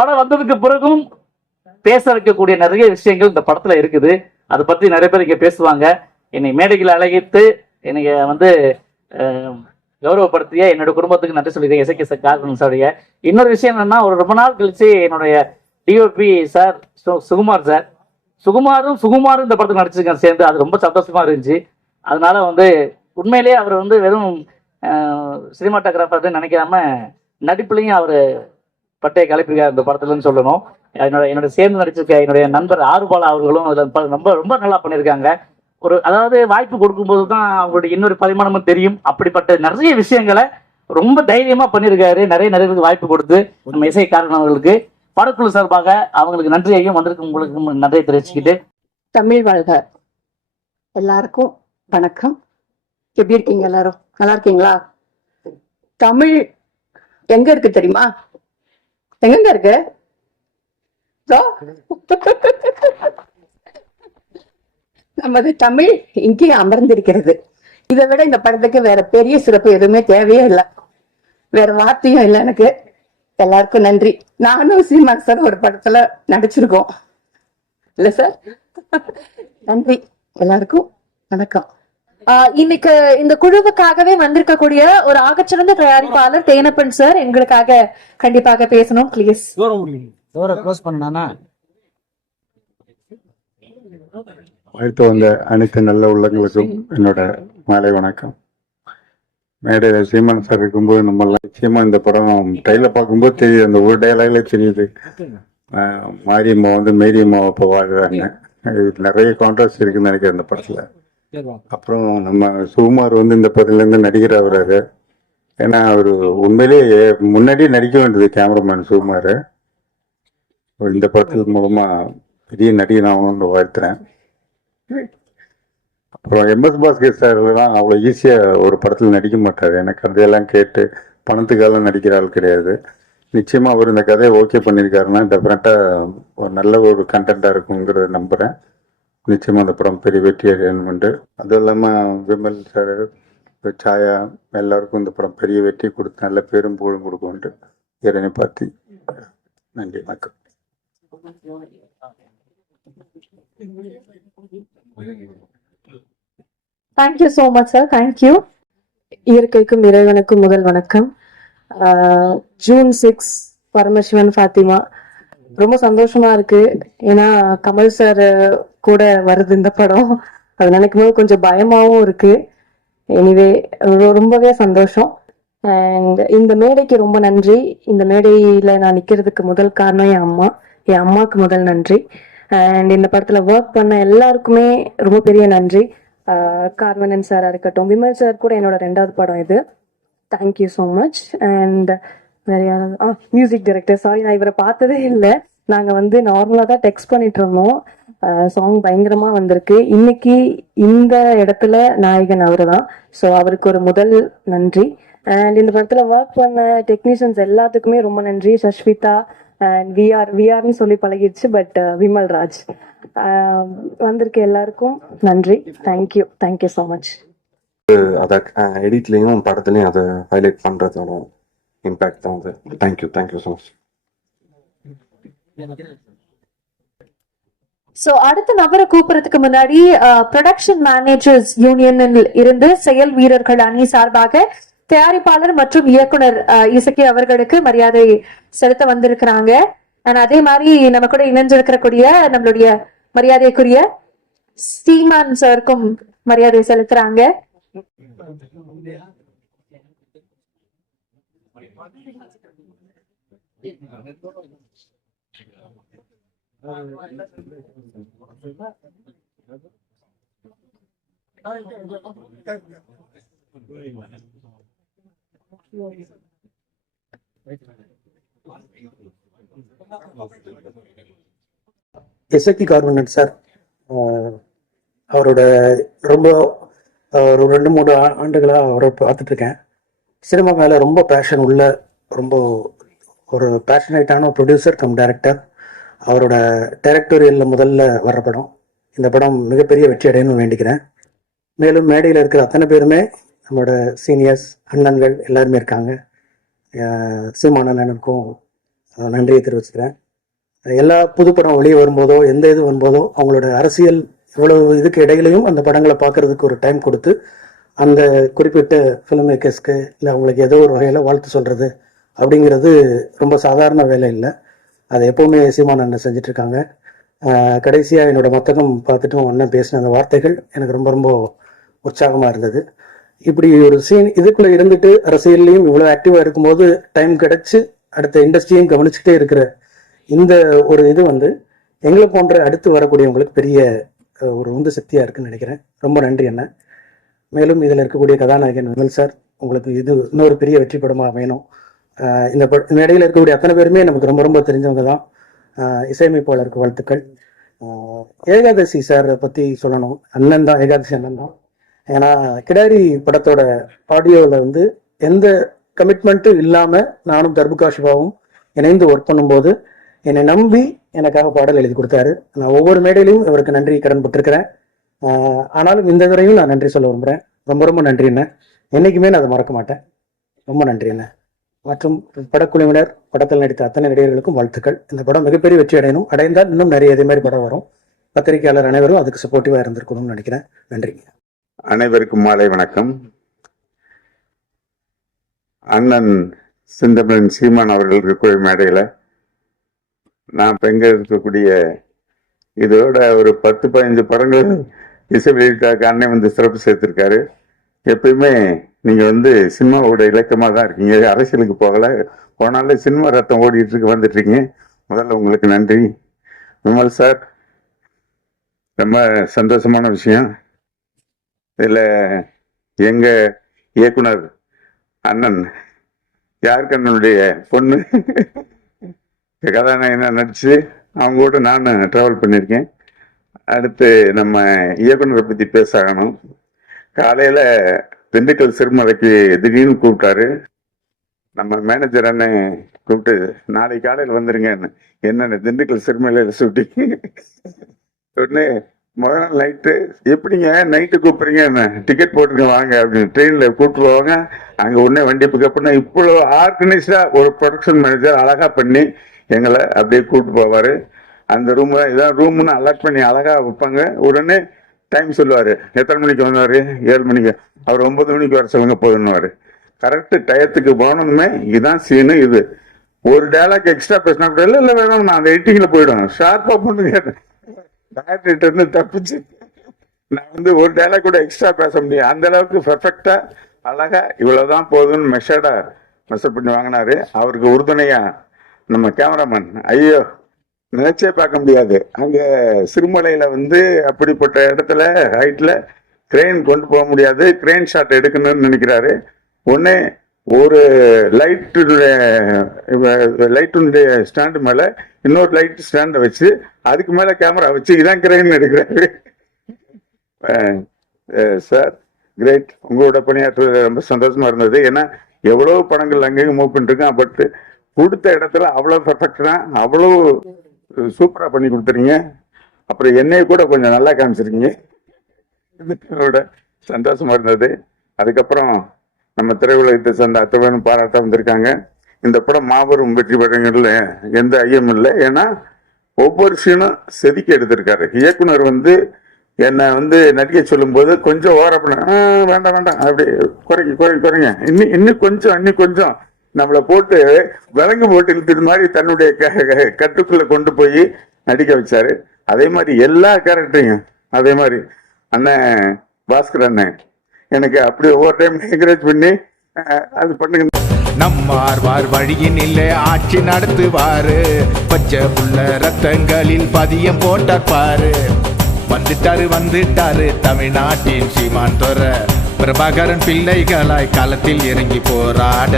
படம் வந்ததுக்கு பிறகும் பேச வைக்கக்கூடிய நிறைய விஷயங்கள் இந்த படத்துல இருக்குது. அதை பத்தி நிறைய பேர் இங்க பேசுவாங்க. என்னை மேடைகள் அழகித்து என்னை வந்து கௌரவப்படுத்திய என்னோட குடும்பத்துக்கு நன்றி சொல்லியிருக்கேன் இசைக்கு சார் கார்பன்ஸ் சாருடைய இன்னொரு விஷயம் என்னன்னா ஒரு ரொம்ப நாள் கழிச்சு என்னுடைய டிஓபி சார் சு- சுகுமார் சார். சுகுமாரும் சுகுமாரும் இந்த படத்துக்கு நடிச்சிருக்காங்க சேர்ந்து. அது ரொம்ப சந்தோஷமா இருந்துச்சு. அதனால வந்து உண்மையிலேயே அவர் வந்து வெறும் சினிமாட்டோகிராஃபர் நினைக்காம நடிப்புலையும் அவர் பட்டையை கிளப்பிருக்கார் இந்த படத்துலன்னு சொல்லணும். என்னோட என்னோட சேர்ந்து நடிச்சிருக்க என்னுடைய நண்பர் ஆறுபாலா அவர்களும் ரொம்ப ரொம்ப நல்லா பண்ணியிருக்காங்க ஒரு அதாவது வாய்ப்பு கொடுக்கும்போது தான் அவங்களுடைய இன்னொரு பரிமாணமும் தெரியும். அப்படிப்பட்ட நிறைய விஷயங்களை ரொம்ப தைரியமா பண்ணியிருக்காரு நிறைய நிறைய வாய்ப்பு கொடுத்து நம்ம இசை காரணவர்களுக்கு படக்குழு சார்பாக அவங்களுக்கு நன்றியையும் வந்திருக்கு உங்களுக்கு நன்றியை தெரிவிச்சுக்கிட்டு. தமிழ் வாழ்க. எல்லாருக்கும் வணக்கம். எப்படி இருக்கீங்க எல்லாரும்? நல்லா இருக்கீங்களா? தமிழ் எங்க இருக்கு தெரியுமா? எங்கங்க இருக்கு? நமது தமிழ் இங்கே அமர்ந்திருக்கிறது. இதை விட இந்த படத்துக்கு வேற பெரிய சிறப்பு எதுவுமே தேவையே இல்லை. வேற வார்த்தையும் இல்லை எனக்கு. எல்லாருக்கும் நன்றி. நானும் சீமான் சார் ஒரு படத்துல நடிச்சிருக்கோம். இல்ல சார்? நன்றி. எல்லாருக்கும் வணக்கம். இன்னைக்கு இந்த குழுவுக்காகவே வந்திருக்கக்கூடிய ஒரு ஆகச்சிறந்த தயாரிப்பாளர் தேனப்பன் சார் எங்களுக்காக கண்டிப்பாக பேசணும் ப்ளீஸ் டோரை க்ளோஸ் பண்ணானா வாழ்த்து வந்த அனைத்து நல்ல உள்ளங்களுக்கும் என்னோட மாலை வணக்கம். மேடையில் சீமான் சார் இருக்கும்போது நம்மளாம் நிச்சயமா இந்த படம் ட்ரெயிலர் பார்க்கும்போது தெரியுது அந்த ஒரு டைலாக்ல தெரியுது. மாரியம்மா வந்து மேரியம்மா இப்போ வாழ்றாங்க இது நிறைய கான்ட்ராஸ்ட் இருக்குன்னு நினைக்கிறேன் இந்த படத்துல. அப்புறம் நம்ம சுகுமார் வந்து இந்த படத்துலேருந்து நடிகர் ஆகுறாரு ஏன்னா அவர் உண்மையிலேயே முன்னாடியே நடிக்க வேண்டியது கேமராமேன் சுகுமார். இந்த படத்தின் மூலமா பெரிய நடிகன் ஆகணும்னு வாழ்த்துறேன். அப்புறம் எம்எஸ் பாஸ்கர் சார்லாம் அவ்வளோ ஈஸியாக ஒரு படத்தில் நடிக்க மாட்டார். எனக்கு கதையெல்லாம் கேட்டு பணத்துக்காக நடிக்கிற ஆள் கிடையாது. நிச்சயமாக அவர் இந்த கதையை ஓகே பண்ணியிருக்காருன்னா டெஃபினட்டாக ஒரு நல்ல ஒரு கண்டென்ட்டாக இருக்குங்கிறத நம்புகிறேன் நிச்சயமாக அந்த படம் பெரிய வெற்றி அடையணும்ட்டு அதுவும் இல்லாமல் விமல் சார் சாயா எல்லாருக்கும் இந்த படம் பெரிய வெற்றி கொடுத்து நல்ல பேரும் புகழும் கொடுக்கும்ட்டு இறைவனை பார்த்து நன்றி வணக்கம். Thank you so much sir thank you இயற்கைக்கும் இறைவனுக்கும் முதல் வணக்கம். June six Paramasivan Fatima. ரொம்ப சந்தோஷமா இருக்கு. ஏன்னா கமல் சார் கூட வருது இந்த படம். அது நினைக்கும் போது கொஞ்சம் பயமாவும் இருக்கு. எனிவே ரொம்பவே சந்தோஷம். அண்ட் இந்த மேடைக்கு ரொம்ப நன்றி. இந்த மேடையில நான் நிக்கிறதுக்கு முதல் காரணம் என் அம்மா. என் அம்மாவுக்கு முதல் நன்றி. அண்ட் இந்த படத்துல ஒர்க் பண்ண எல்லாருக்குமே ரொம்ப பெரிய நன்றி. கார்மனன் சாரா இருக்கட்டும் விமல் சார் கூட என்னோட ரெண்டாவது படம் இது. தேங்க்யூ ஸோ மச் அண்ட் வேற யாராவது ஆ மியூசிக் டைரக்டர் சாரி நான் இவரை பார்த்ததே இல்லை. நாங்கள் வந்து நார்மலாக தான் டெக்ஸ்ட் பண்ணிட்டு இருந்தோம். சாங் பயங்கரமா வந்திருக்கு. இன்னைக்கு இந்த இடத்துல நாயகன் அவரு தான் ஸோ அவருக்கு ஒரு முதல் நன்றி. அண்ட் இந்த படத்துல ஒர்க் பண்ண டெக்னீஷியன்ஸ் எல்லாத்துக்குமே ரொம்ப நன்றி. சஷ்விதா அண்ட் விஆர் விஆர்னு சொல்லி பழகிடுச்சு பட் விமல் ராஜ். வந்திருக்க எல்லாருக்கும் நன்றி. தேங்க்யூ தேங்க்யூ ஸோ மச் அதை எடிட்லேயும் படத்துலையும் அதை ஹைலைட் பண்ணுறதோட இம்பேக்ட் தான் அது. Thank you thank you so much so அடுத்த நபரை கூப்பிடுறதுக்கு முன்னாடி ப்ரொடக்ஷன் மேனேஜர்ஸ் யூனியனில் இருந்து செயல் வீரர்கள் அணி சார்பாக தயாரிப்பாளர் மற்றும் இயக்குனர் uh, இசக்கி அவர்களுக்கு மரியாதை செலுத்த வந்திருக்கிறாங்க. அண்ட் அதே மாதிரி நம்ம கூட இணைஞ்சிருக்கிறக்கூடிய நம்மளுடைய மரியாதைக்குரிய சீமான் சாருக்கும் மரியாதை செலுத்துறாங்க. எஸ்எக்கி கார்பனட் சார் அவரோட ரொம்ப ஒரு ரெண்டு மூணு ஆ- அவரை பார்த்துட்டு இருக்கேன் சினிமா மேலே ரொம்ப பேஷன் உள்ள ரொம்ப ஒரு பேஷனேட்டான ப்ரொடியூசர் கம் டைரக்டர் அவரோட டைரக்டோரியலில் முதல்ல வர்ற படம். இந்த படம் மிகப்பெரிய வெற்றி அடையணும்னு வேண்டிக்கிறேன். மேலும் மேடையில் இருக்கிற அத்தனை பேருமே நம்மளோட சீனியர்ஸ் அண்ணன்கள் எல்லாருமே இருக்காங்க. ஆஹ் அண்ணனுக்கும் நன்றியை தெரிவிச்சுக்கிறேன். எல்லா புது படம் வெளியே வரும்போதோ எந்த இது வரும்போதோ அவங்களோட அரசியல் இவ்வளவு இதுக்கு இடையிலையும் அந்த படங்களை பார்க்கறதுக்கு ஒரு டைம் கொடுத்து அந்த குறிப்பிட்ட ஃபிலிம் மேக்கர்ஸ்க்கு இல்லை அவங்களுக்கு ஏதோ ஒரு வகையில் வாழ்த்து சொல்கிறது அப்படிங்கிறது ரொம்ப சாதாரண வேலை இல்லை. அதை எப்போவுமே சீமான் அண்ணன் செஞ்சுட்டு இருக்காங்க கடைசியாக என்னோட மத்தகம் பார்த்துட்டு அண்ணன் பேசின அந்த வார்த்தைகள் எனக்கு ரொம்ப ரொம்ப உற்சாகமாக இருந்தது. இப்படி ஒரு சீன் இதுக்குள்ளே இருந்துட்டு அரசியல்லையும் இவ்வளோ ஆக்டிவாக இருக்கும்போது டைம் கிடச்சி அடுத்த இண்டஸ்ட்ரியும் கவனிச்சுட்டே இருக்கிற இந்த ஒரு இது வந்து எங்களை போன்ற அடுத்து வரக்கூடியவங்களுக்கு பெரிய ஒரு உந்து சக்தியாக இருக்குன்னு நினைக்கிறேன். ரொம்ப நன்றி அண்ணன் மேலும் இதில் இருக்கக்கூடிய கதாநாயகன் விமல் சார் உங்களுக்கு இது இன்னொரு பெரிய வெற்றி படமாக அமையணும். இந்த இந்த இடையில இருக்கக்கூடிய அத்தனை பேருமே நமக்கு ரொம்ப ரொம்ப தெரிஞ்சவங்க தான். இசையமைப்பாளருக்கு வாழ்த்துக்கள். ஏகாதசி சார் பற்றி சொல்லணும். அண்ணன் தான் ஏகாதசி அண்ணன் தான். ஏன்னா கிடாரி படத்தோட ஆடியோவில் வந்து எந்த கமிட்மெண்ட்டும் இல்லாமல் நானும் தர்புகா சிவாவும் இணைந்து ஒர்க் பண்ணும்போது என்னை நம்பி எனக்காக பாடல் எழுதி கொடுத்தாரு. நான் ஒவ்வொரு மேடையிலையும் இவருக்கு நன்றி கடன் பட்டிருக்கிறேன். ஆனாலும் இந்த தடவையும் நான் நன்றி சொல்ல விரும்புகிறேன் ரொம்ப ரொம்ப நன்றி என்ன என்றைக்குமே நான் அதை மறக்க மாட்டேன். ரொம்ப நன்றி என்ன மற்றும் படக்குழுவினர் படத்தில் நடித்த அத்தனை நடிகர்களுக்கும் வாழ்த்துக்கள். இந்த படம் மிகப்பெரிய வெற்றி அடையணும். அடைந்தால் இன்னும் நிறைய இதே மாதிரி படம் வரும். பத்திரிகையாளர் அனைவரும் அதுக்கு சப்போர்ட்டிவாக இருந்திருக்கணும்னு நினைக்கிறேன். நன்றி. அனைவருக்கும் மாலை வணக்கம். அண்ணன் சிந்தமன் சீமான் அவர்கள் இருக்கக்கூடிய மேடையில் நான் பெங்க இருக்கக்கூடிய இதோட ஒரு பத்து பதினஞ்சு படங்கள் இசை வெளியிட்டாக்கு அண்ணன் வந்து சிறப்பு சேர்த்திருக்காரு. எப்பயுமே நீங்க வந்து சினிமாவோட இலக்கமாக தான் இருக்கீங்க. அரசியலுக்கு போகல. போனாலே சினிமா ரத்தம் ஓடிட்டு இருக்கு வந்துட்டு இருக்கீங்க முதல்ல உங்களுக்கு நன்றி. விமல் சார் ரொம்ப சந்தோஷமான விஷயம். இதில் எங்க இயக்குனர் அண்ணன் யாருக்கு அண்ணனுடைய பொண்ணு? கதாநாயகனா நடிச்சு அவங்க கூட நான் ட்ராவல் பண்ணியிருக்கேன். அடுத்து நம்ம இயக்குனரை பற்றி பேச ஆகணும். காலையில் திண்டுக்கல் சிறுமலைக்கு திடீர்னு கூப்பிட்டாரு. நம்ம மேனேஜர் அண்ணன் கூப்பிட்டு நாளைக்கு காலையில் வந்துருங்க. என்னென்ன திண்டுக்கல் சிறுமலையில் சுட்டி உடனே முதல் நாள் நைட்டு எப்படிங்க? நைட்டு கூப்பிடுறீங்க என்ன? டிக்கெட் போட்டுங்க வாங்க. அப்படின்னு ட்ரெயினில் கூப்பிட்டு போவாங்க அங்கே உடனே வண்டி பிக்கப் பண்ண இவ்வளோ ஆர்கனைஸ்டாக ஒரு ப்ரொடக்ஷன் மேனேஜர் அழகாக பண்ணி எங்களை அப்படியே கூப்பிட்டு போவார். அந்த ரூம் இதான் ரூம்னு அலாட் பண்ணி அழகாக வைப்பாங்க. உடனே டைம் சொல்லுவார். எத்தனை மணிக்கு வந்தார்? ஏழு மணிக்கு. அவர் ஒன்பது மணிக்கு வர சொல்லுங்க போதுன்னுவார். கரெக்டு டயத்துக்கு போனதுமே இதுதான் சீனு இது. ஒரு டேலாக் எக்ஸ்ட்ரா பேசினா கூட இல்லை இல்லை வேணாம் நான் அந்த எயிட்டிங்கில் போயிடுவேன். ஷார்ப்பாக பண்ணுங்க கேட்டேன். இருந்து தப்பிச்சு. நான் வந்து ஒரு டைலாக் கூட எக்ஸ்ட்ரா பேச முடியும். அந்த அளவுக்கு பெர்ஃபெக்டா அழகா இவ்வளோதான் போதும்னு மெஷர்டாக மெஷர் பண்ணி வாங்கினாரு. அவருக்கு உறுதுணையா நம்ம கேமராமேன் ஐயோ நினைச்சே பார்க்க முடியாது. அங்க சிறுமலையில வந்து அப்படிப்பட்ட இடத்துல ஹைட்ல கிரெயின் கொண்டு போக முடியாது. கிரெயின் ஷாட் எடுக்கணும்னு நினைக்கிறாரு. உடனே ஒரு லைட்டுடைய லைட்டுடைய ஸ்டாண்டு மேல இன்னொரு லைட் ஸ்டாண்டை வச்சு அதுக்கு மேல கேமரா வச்சு இதான் கிரெயின் எடுக்கிறாரு. சார் கிரேட் உங்களோட பணியாற்றுவது ரொம்ப சந்தோஷமா இருந்தது. ஏன்னா எவ்வளவு படங்கள் அங்கேயும் மூவ் பண்ணிருக்கேன் பட் கொடுத்த இடத்துல அவ்வளவு பெர்ஃபெக்டா அவ்வளவு சூப்பராக பண்ணி கொடுத்துறீங்க அப்புறம் என்னைய கூட கொஞ்சம் நல்லா காமிச்சிருக்கீங்க. இதோட சந்தோஷமா இருந்தது. அதுக்கப்புறம் நம்ம திரையுலகத்தை சேர்ந்த அத்தவனும் பாராட்ட வந்திருக்காங்க. இந்த படம் மாபெரும் வெற்றி பெறங்கிறதுல எந்த ஐயம் இல்லை. ஏன்னா ஒவ்வொரு சீனும் செதுக்கி எடுத்திருக்காரு. இயக்குனர் வந்து என்னை வந்து நடிக்க சொல்லும்போது கொஞ்சம் ஓரப்பட "ஆ, வேண்டாம் வேண்டாம். அப்படி குறைங்க குறைங்க குறைங்க. இன்னும் இன்னும் கொஞ்சம் இன்னும் கொஞ்சம். நம்மளை போட்டு விலங்கு போட்டு இழுத்தது மாதிரி தன்னுடைய க- க- கட்டுக்குள்ள கொண்டு போய் நடிக்க வச்சாரு. அதே மாதிரி எல்லா கேரக்டரையும் அதே மாதிரி. அண்ணன் பாஸ்கர் அண்ணன். எனக்கு அப்படி ஒவ்வொரு டைம் என்கரேஜ் பண்ணி அது பண்ணுங்க. நம்மார்வார் இல்லை ஆட்சி நடத்துவாரு. பச்சை புள்ள ரத்தங்களில் பதியம் போட்டார் பாரு. வந்துட்டாரு வந்துட்டாரு தமிழ்நாட்டின் சீமான் துறை. பிரபாகரன் பிள்ளைகளாய் களத்தில் இறங்கி போராட.